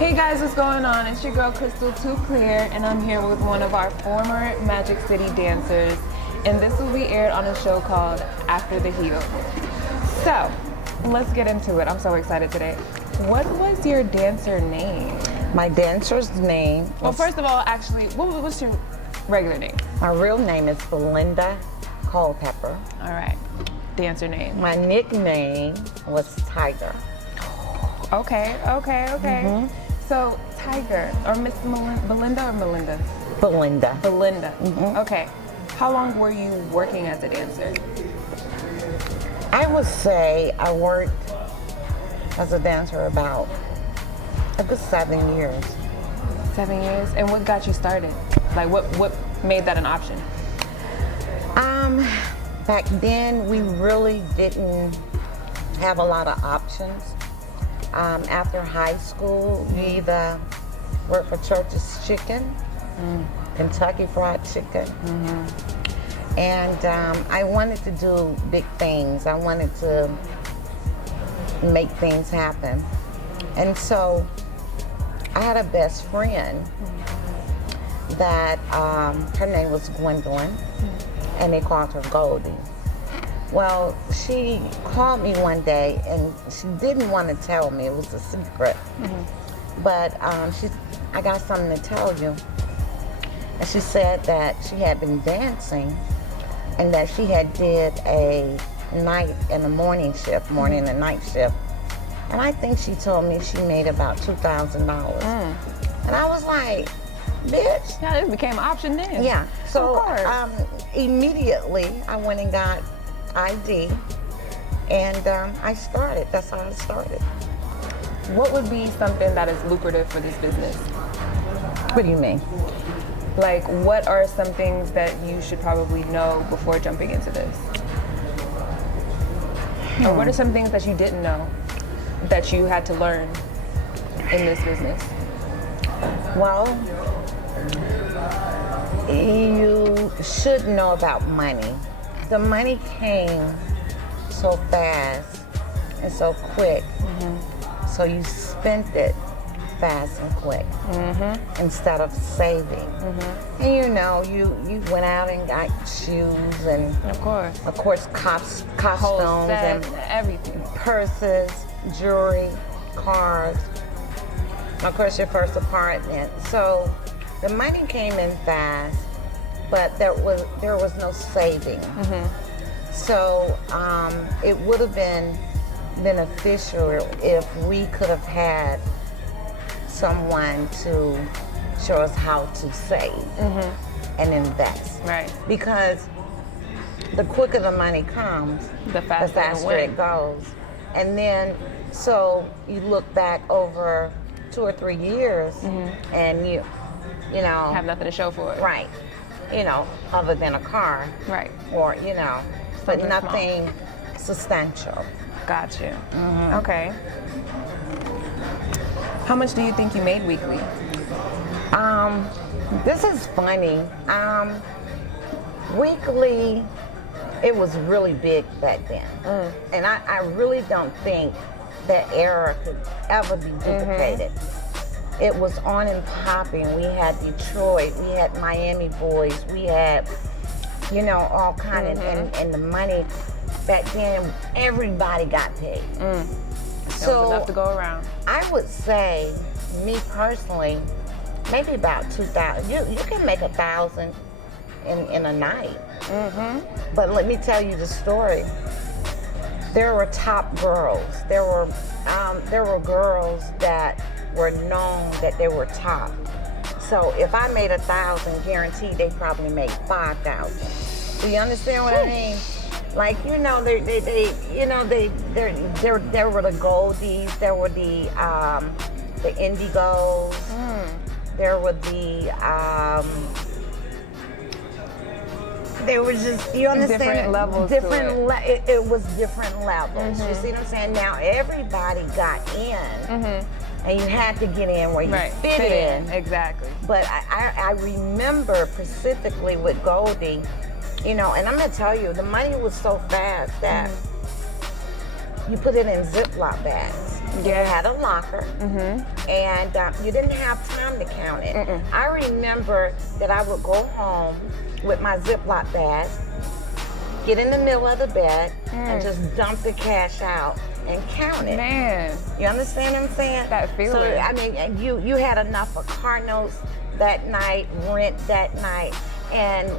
Hey guys, what's going on? It's your girl Crystal Too Clear, and I'm here with one of our former Magic City dancers, and this will be aired on a show called After the Heel. So, let's get into it. I'm so excited today. What was your dancer name? My dancer's name was, Well, first of all, actually, what's your regular name? my real name is Belinda Culpepper. All right, dancer name. My nickname was Tiger. Okay. So, Tiger, or Miss Belinda or Melinda? Belinda. Belinda. Okay. How long were you working as a dancer? I would say I worked as a dancer about a good 7 years. 7 years? And what got you started? Like, what made that an option? Back then we really didn't have a lot of options. After high school, you either work for Church's Chicken, Kentucky Fried Chicken, and I wanted to do big things. I wanted to make things happen. And so I had a best friend that her name was Gwendolyn, and they called her Goldie. Well, she called me one day and she didn't want to tell me, it was a secret. But I got something to tell you. And she said that she had been dancing and that she had did a night and a morning shift, morning and night shift. And I think she told me she made about $2,000. And I was like, bitch. Yeah, this became an option then. Yeah. So Of course. Immediately I went and got ID, and I started. That's how I started. What would be something that is lucrative for this business? What do you mean? Like, what are some things that you should probably know before jumping into this? Or what are some things that you didn't know that you had to learn in this business? Well, you should know about money. The money came so fast and so quick, so you spent it fast and quick instead of saving. And you know, you went out and got shoes and Of course. costumes Whole set, and everything. purses, jewelry, cars, and of course your first apartment. So the money came in fast, but there was no saving. So it would have been beneficial if we could have had someone to show us how to save and invest. Right. Because the quicker the money comes, The faster it goes. And then, so you look back over 2 or 3 years and you know. Have nothing to show for it. Right. You know, other than a car. Right. Or, you know, but Something nothing substantial. Got you. Okay. How much do you think you made weekly? This is funny. Weekly, it was really big back then. And I really don't think that era could ever be duplicated. It was on and popping. We had Detroit, we had Miami boys, we had, you know, all kind of, and the money back then, everybody got paid. There was enough to go around. I would say, me personally, maybe about 2,000. You can make 1,000 in a night. But let me tell you the story. There were top girls. There were girls that were known that they were top. So if I made 1,000, guaranteed they probably made 5,000. Do you understand what I mean? Like, you know, there were the Goldies, there were the Indigos, there were there was just, you understand? Different levels. It was different levels. You see what I'm saying? Now everybody got in. And you had to get in where you fit in. Exactly. But I remember specifically with Goldie, you know, and I'm gonna tell you, the money was so fast that you put it in Ziploc bags. You had a locker, and you didn't have time to count it. I remember that I would go home with my Ziploc bag, get in the middle of the bed, and just dump the cash out and count it. Man. You understand what I'm saying? That feeling. So, I mean, you had enough for car notes that night, rent that night, and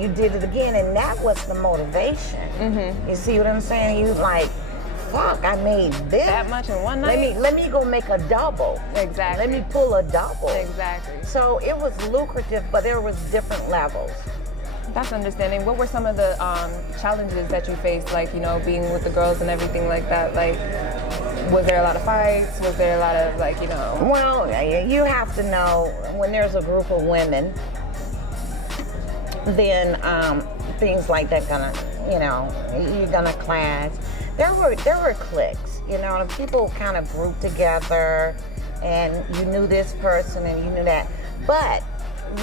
you did it again, and that was the motivation. You see what I'm saying? You like, fuck, I made this. That much in one night? Let me go make a double. Exactly. Let me pull a double. Exactly. So it was lucrative, but there was different levels. That's understanding. What were some of the challenges that you faced, like, you know, being with the girls and everything like that? Like, was there a lot of fights? Was there a lot of, like, you know? Well, you have to know when there's a group of women, then things like that gonna, you know, you're gonna clash. There were cliques, you know, and people kind of grouped together, and you knew this person and you knew that. But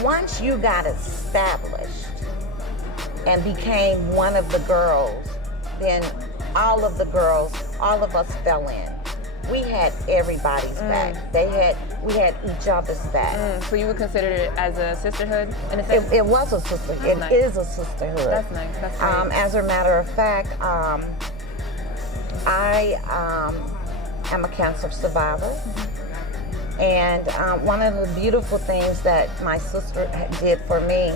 once you got established and became one of the girls, then all of us fell in. We had everybody's back. We had each other's back. So you would consider it as a sisterhood in a sense? It was a sisterhood. It nice. is a sisterhood. That's nice. That's great. As a matter of fact, I am a cancer survivor. And one of the beautiful things that my sister did for me,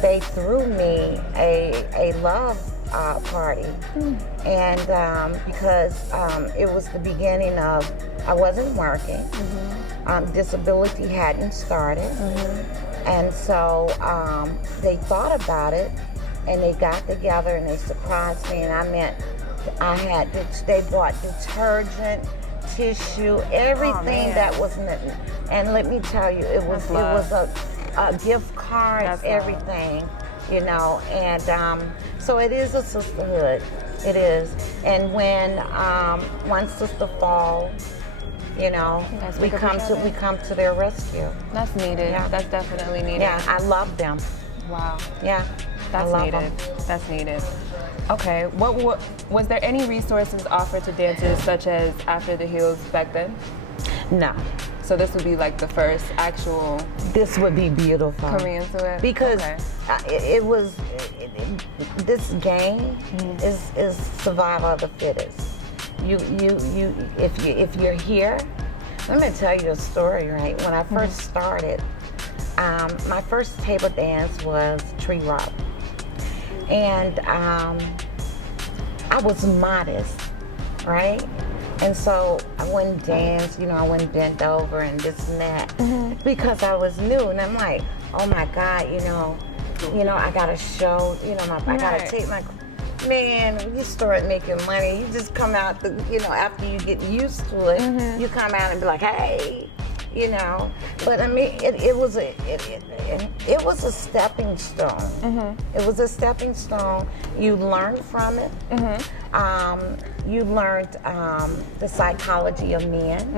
they threw me a love party. And because it was the beginning of, I wasn't working, disability hadn't started. And so they thought about it, and they got together and they surprised me, and they bought detergent, tissue, everything that was, and let me tell you, it was a gift card, everything, you know, and so it is a sisterhood, it is. And when one sister falls, you know, we come to their rescue. That's needed. Yeah. That's definitely needed. Yeah, I love them. Wow. Yeah, that's needed. That's needed. Okay, what was there any resources offered to dancers such as After the Heels back then? No. So this would be like the first actual. This would be beautiful. Coming into it because it was this game is survival of the fittest. If you're here, let me tell you a story. Right, when I first started, my first table dance was Tree Rock. And I was modest, right? And so I wouldn't dance, you know, I wouldn't bend over and this and that because I was new. And I'm like, oh my God, you know, I gotta show, you know, I gotta take my, man, when you start making money, you just come out, you know, after you get used to it, you come out and be like, hey, you know. But I mean, it was a stepping stone. It was a stepping stone. You learned from it. You learned the psychology of men.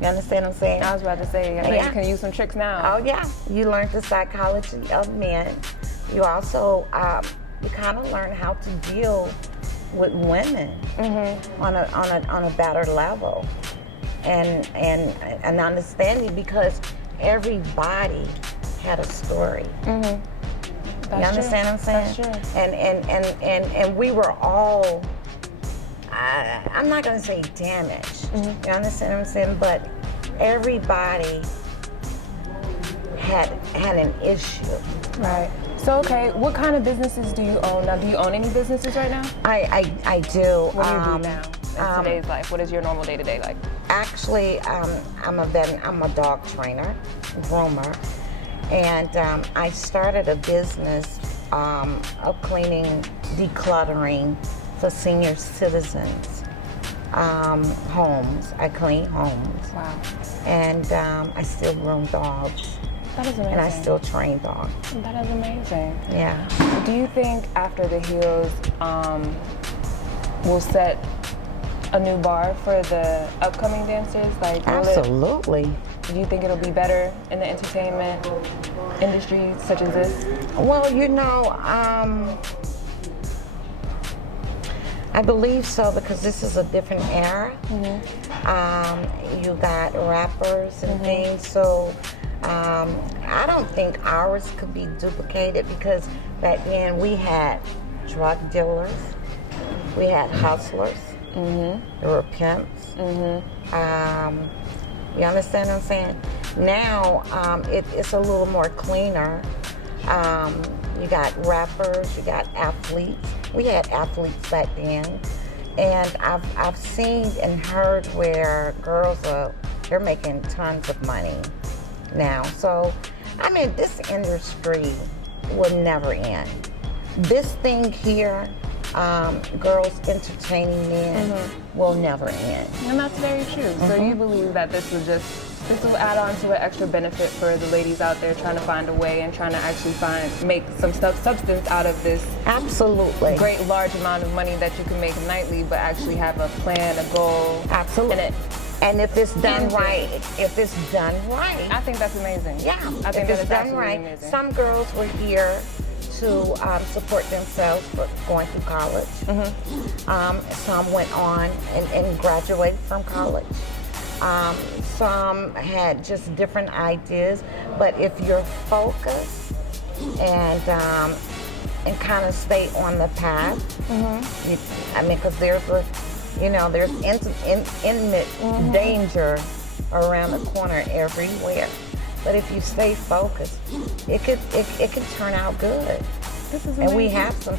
You understand what I'm saying? I was about to say, I know you can use some tricks now. Oh yeah, you learned the psychology of men. You also, you kind of learn how to deal with women on a better level. And understanding, because everybody had a story. You understand what I'm saying? That's true. And we were all, I'm not gonna say damaged. You understand what I'm saying? But everybody had an issue. Right. So okay, what kind of businesses do you own now? Do you own any businesses right now? I do. What do you do now in today's life? What is your normal day-to-day like? Actually, I'm a dog trainer, groomer, and I started a business of cleaning, decluttering for senior citizens' homes. I clean homes. Wow. And I still groom dogs. That is amazing. And I still train dogs. That is amazing. Yeah. Do you think After the Heels will set a new bar for the upcoming dancers? Like, absolutely. Do you think it'll be better in the entertainment industry such as this? Well, you know, I believe so, because this is a different era. You got rappers and things, so I don't think ours could be duplicated, because back then we had drug dealers, we had hustlers, there were pimps. You understand what I'm saying? Now it's a little more cleaner. You got rappers, you got athletes. We had athletes back then, and I've seen and heard where girls they're making tons of money now. So, I mean, this industry will never end. This thing here, girls entertaining men, will never end. And that's very true. So you believe that this will add on to an extra benefit for the ladies out there trying to find a way and trying to actually make some substance out of this Absolutely. great large amount of money that you can make nightly, but actually have a plan, a goal. Absolutely. And if it's done right, I think that's amazing. Yeah, I think if that it's is done absolutely right. amazing. Some girls were here to support themselves for going through college. Some went on and graduated from college. Some had just different ideas, but if you're focused and kind of stay on the path, because there's imminent danger around the corner everywhere. But if you stay focused, it could turn out good. This is And we amazing. have some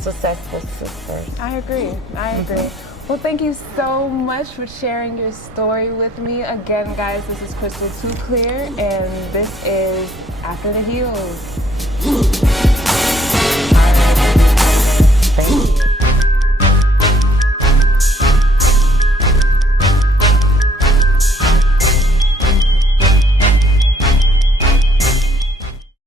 successful sisters. I agree. Well, thank you so much for sharing your story with me. Again, guys, this is Crystal Too Clear, and this is After the Heels. Thank you.